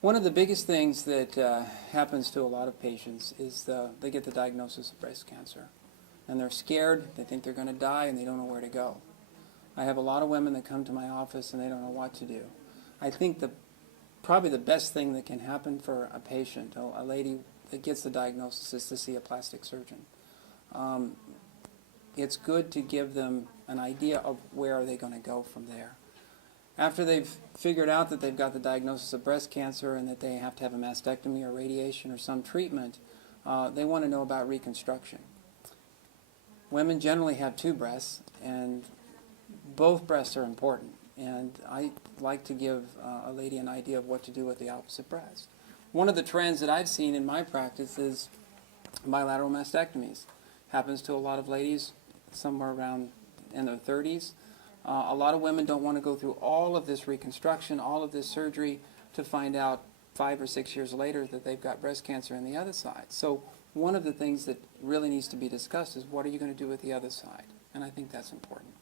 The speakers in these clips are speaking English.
One of the biggest things that happens to a lot of patients is they get the diagnosis of breast cancer. And they're scared, they think they're going to die, and they don't know where to go. I have a lot of women that come to my office and they don't know what to do. I think probably the best thing that can happen for a patient, a lady that gets the diagnosis, is to see a plastic surgeon. It's good to give them an idea of where are they going to go from there. After they've figured out that they've got the diagnosis of breast cancer and that they have to have a mastectomy or radiation or some treatment, they want to know about reconstruction. Women generally have two breasts, and both breasts are important. And I like to give a lady an idea of what to do with the opposite breast. One of the trends that I've seen in my practice is bilateral mastectomies. Happens to a lot of ladies somewhere around in their 30s. A lot of women don't want to go through all of this reconstruction, all of this surgery, to find out 5 or 6 years later that they've got breast cancer on the other side. So one of the things that really needs to be discussed is what are you going to do with the other side? And I think that's important.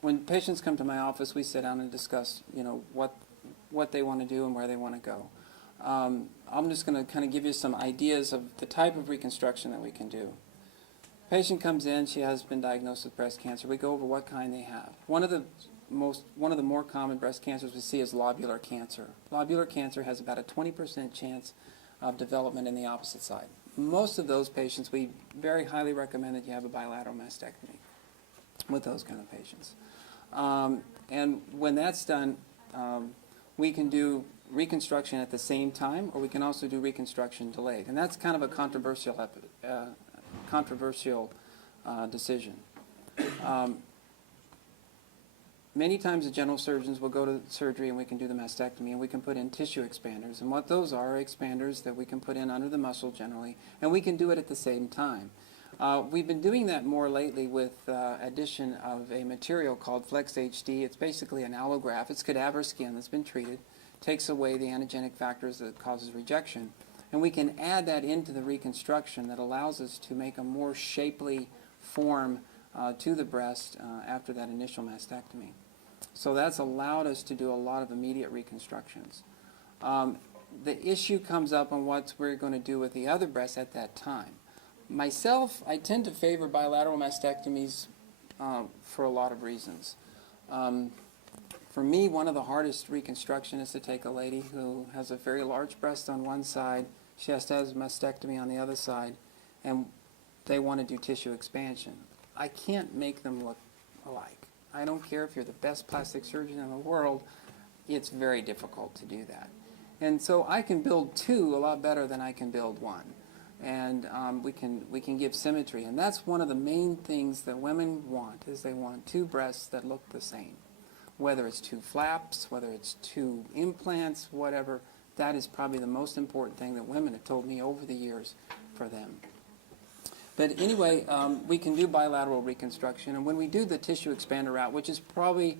When patients come to my office, we sit down and discuss, what they want to do and where they want to go. I'm just going to kind of give you some ideas of the type of reconstruction that we can do. Patient comes in, she has been diagnosed with breast cancer. We go over what kind they have. One of the more common breast cancers we see is lobular cancer. Lobular cancer has about a 20% chance of development in the opposite side. Most of those patients, we very highly recommend that you have a bilateral mastectomy with those kind of patients. And when that's done, we can do reconstruction at the same time, or we can also do reconstruction delayed. And that's kind of a controversial decision. Many times the general surgeons will go to surgery and we can do the mastectomy and we can put in tissue expanders. And what those are expanders that we can put in under the muscle generally, and we can do it at the same time. We've been doing that more lately with addition of a material called Flex HD. It's basically an allograft. It's cadaver skin that's been treated, takes away the antigenic factors that causes rejection. And we can add that into the reconstruction that allows us to make a more shapely form to the breast after that initial mastectomy. So that's allowed us to do a lot of immediate reconstructions. The issue comes up on what we're going to do with the other breast at that time. Myself, I tend to favor bilateral mastectomies for a lot of reasons. For me, one of the hardest reconstruction is to take a lady who has a very large breast on one side, she has to have a mastectomy on the other side, and they want to do tissue expansion. I can't make them look alike. I don't care if you're the best plastic surgeon in the world, it's very difficult to do that. And so I can build two a lot better than I can build one. And we can give symmetry. And that's one of the main things that women want, is they want two breasts that look the same. Whether it's two flaps, whether it's two implants, whatever, that is probably the most important thing that women have told me over the years for them. But anyway, we can do bilateral reconstruction. And when we do the tissue expander route, which is probably,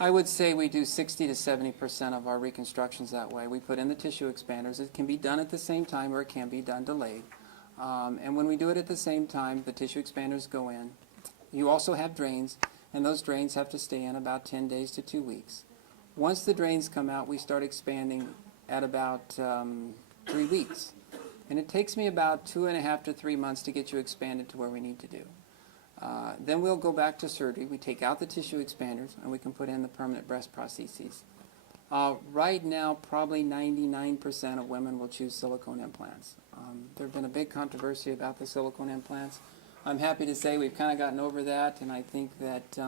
I would say we do 60 to 70% of our reconstructions that way. We put in the tissue expanders. It can be done at the same time or it can be done delayed. And when we do it at the same time, the tissue expanders go in. You also have drains, and those drains have to stay in about 10 days to 2 weeks. Once the drains come out, we start expanding at about 3 weeks. And it takes me about 2.5 to 3 months to get you expanded to where we need to do. Then we'll go back to surgery. We take out the tissue expanders and we can put in the permanent breast prostheses. Right now, probably 99% of women will choose silicone implants. There's been a big controversy about the silicone implants. I'm happy to say we've kind of gotten over that, and I think that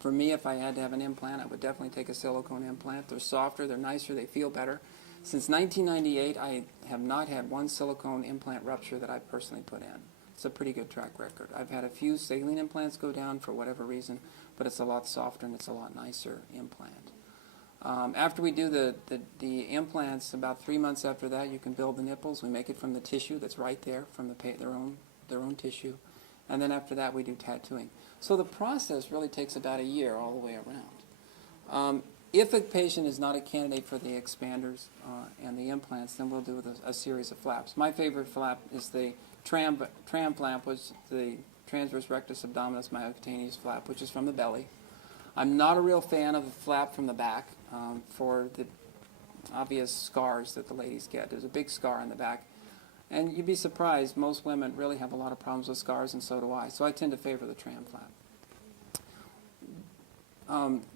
for me, if I had to have an implant, I would definitely take a silicone implant. They're softer, they're nicer, they feel better. Since 1998, I have not had one silicone implant rupture that I personally put in. It's a pretty good track record. I've had a few saline implants go down for whatever reason, but it's a lot softer and it's a lot nicer implant. After we do the implants, about 3 months after that, you can build the nipples. We make it from the tissue that's right there, from their own tissue. And then after that, we do tattooing. So the process really takes about a year all the way around. If a patient is not a candidate for the expanders and the implants, then we'll do a series of flaps. My favorite flap is the tram flap, which the transverse rectus abdominis myocutaneous flap, which is from the belly. I'm not a real fan of the flap from the back for the obvious scars that the ladies get. There's a big scar on the back. And you'd be surprised, most women really have a lot of problems with scars, and so do I. So I tend to favor the tram flap.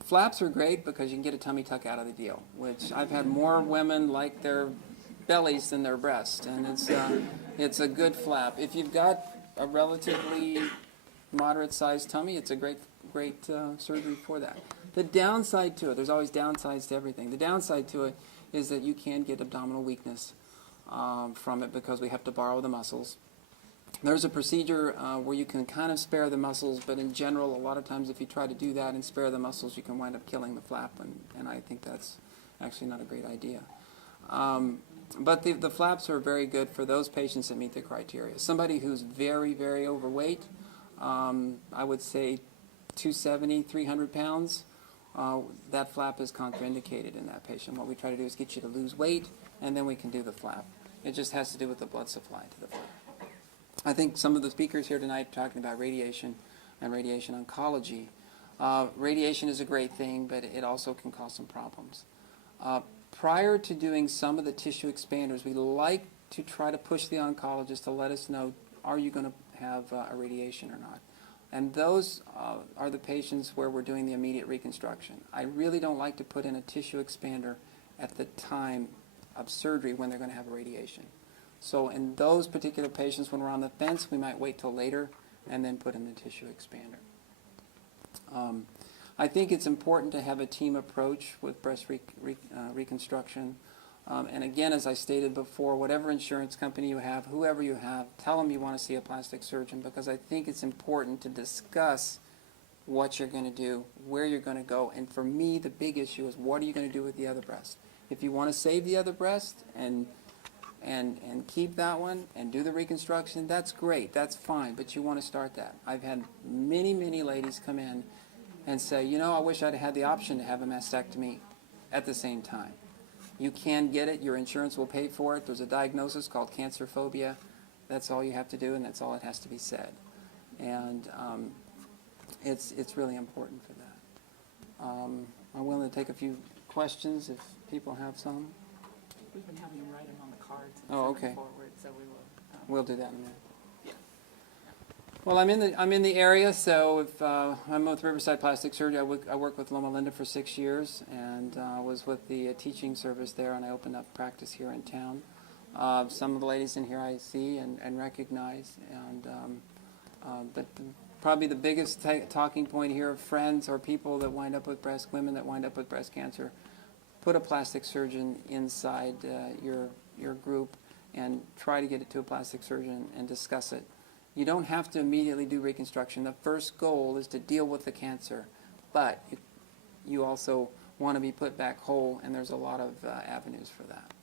Flaps are great because you can get a tummy tuck out of the deal, which I've had more women like their bellies than their breasts, and it's a good flap. If you've got a relatively moderate-sized tummy, it's a great surgery for that. The downside to it, there's always downsides to everything. The downside to it is that you can get abdominal weakness from it because we have to borrow the muscles. There's a procedure where you can kind of spare the muscles, but in general, a lot of times if you try to do that and spare the muscles, you can wind up killing the flap, and I think that's actually not a great idea. But the flaps are very good for those patients that meet the criteria. Somebody who's very, very overweight, I would say 270, 300 pounds, that flap is contraindicated in that patient. What we try to do is get you to lose weight, and then we can do the flap. It just has to do with the blood supply to the flap. I think some of the speakers here tonight are talking about radiation and radiation oncology. Radiation is a great thing, but it also can cause some problems. Prior to doing some of the tissue expanders, we like to try to push the oncologist to let us know, are you going to have a radiation or not? And those are the patients where we're doing the immediate reconstruction. I really don't like to put in a tissue expander at the time of surgery when they're going to have a radiation. So in those particular patients, when we're on the fence, we might wait till later and then put in the tissue expander. I think it's important to have a team approach with breast reconstruction. And again, as I stated before, whatever insurance company you have, whoever you have, tell them you want to see a plastic surgeon, because I think it's important to discuss what you're going to do, where you're going to go. And for me, the big issue is, what are you going to do with the other breast? If you want to save the other breast and keep that one and do the reconstruction, that's great, that's fine, but you want to start that. I've had many, many ladies come in and say, you know, I wish I'd had the option to have a mastectomy at the same time. You can get it, your insurance will pay for it. There's a diagnosis called cancer phobia. That's all you have to do, and that's all it has to be said. And it's really important for that. I'm willing to take a few questions if people have some. We've been having them write them on the cards and Oh, send them okay. forward, so we will. We'll do that in a minute. Yeah. Well, I'm in the area, so if I'm with Riverside Plastic Surgery. I worked with Loma Linda for 6 years, and was with the teaching service there, and I opened up practice here in town. Some of the ladies in here I see and recognize, and but probably the biggest talking point here of friends or people that wind up with women that wind up with breast cancer. Put a plastic surgeon inside your group and try to get it to a plastic surgeon and discuss it. You don't have to immediately do reconstruction. The first goal is to deal with the cancer, but you also want to be put back whole, and there's a lot of avenues for that.